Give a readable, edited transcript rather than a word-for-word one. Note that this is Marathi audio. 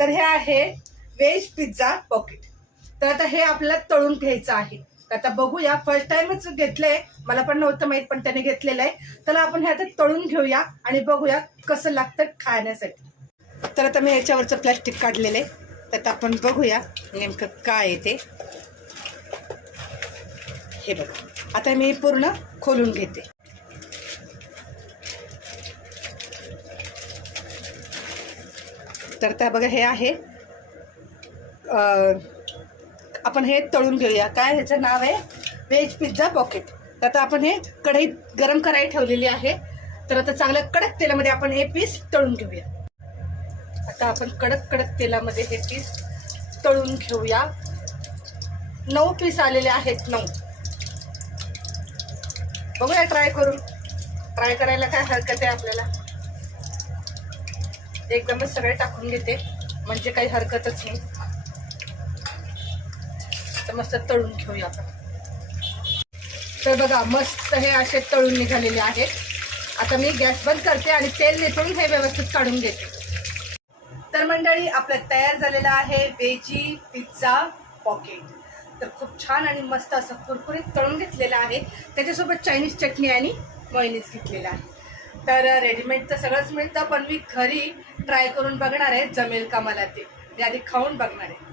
तर हे आहे व्हेज पिझ्झा पॉकेट. तर आता हे आपल्याला तळून घ्यायचं आहे. तर आता बघूया, फर्स्ट टाइमच घेतलंय, मला पण नव्हतं माहित, पण त्याने घेतलेलं आहे. तर आपण हे आता तळून घेऊया आणि बघूया कसं लागतं खाण्यासाठी. तर आता मी ह्याच्यावरचं प्लॅस्टिक काढलेलं आहे. तर आता आपण बघूया नेमकं काय आहे ते. हे बघा, आता मी पूर्ण खोलून घेते. तर त्या बघा हे आहे, आपण हे तळून घेऊया. काय ह्याचं नाव आहे? Veg pizza pocket. तर आता आपण हे कढईत गरम करायला ठेवलेली आहे. तर आता चांगलं कडक तेलामध्ये आपण हे पीस तळून घेऊया. आता आपण कडक तेलामध्ये हे पीस तळून घेऊया. 9 पीस आलेले आहेत, 9. बघूया ट्राय करून. ट्राय करायला काय हरकत आहे आपल्याला. एकदमच सगळे टाकून घेते म्हणजे काही हरकतच नाही. तर मस्त तळून घेऊया आपण. तर बघा मस्त हे असे तळून निघालेले आहेत. आता मी गॅस बंद करते आणि तेल निथळून हे व्यवस्थित काढून घेते. तर मंडळी, आपलं तयार झालेलं आहे व्हेजी पिझ्झा पॉकेट. तर खूप छान आणि मस्त असं कुरकुरीत तळून घेतलेलं आहे. त्याच्यासोबत चायनीज चटणी आणि मेयोनीज घेतलेलं आहे. तर रेडीमेड तर सगळंच मिळतं, पण मी घरी ट्राय करून बघणार आहे जमेल का मला ते. मी आधी खाऊन बघणार आहे.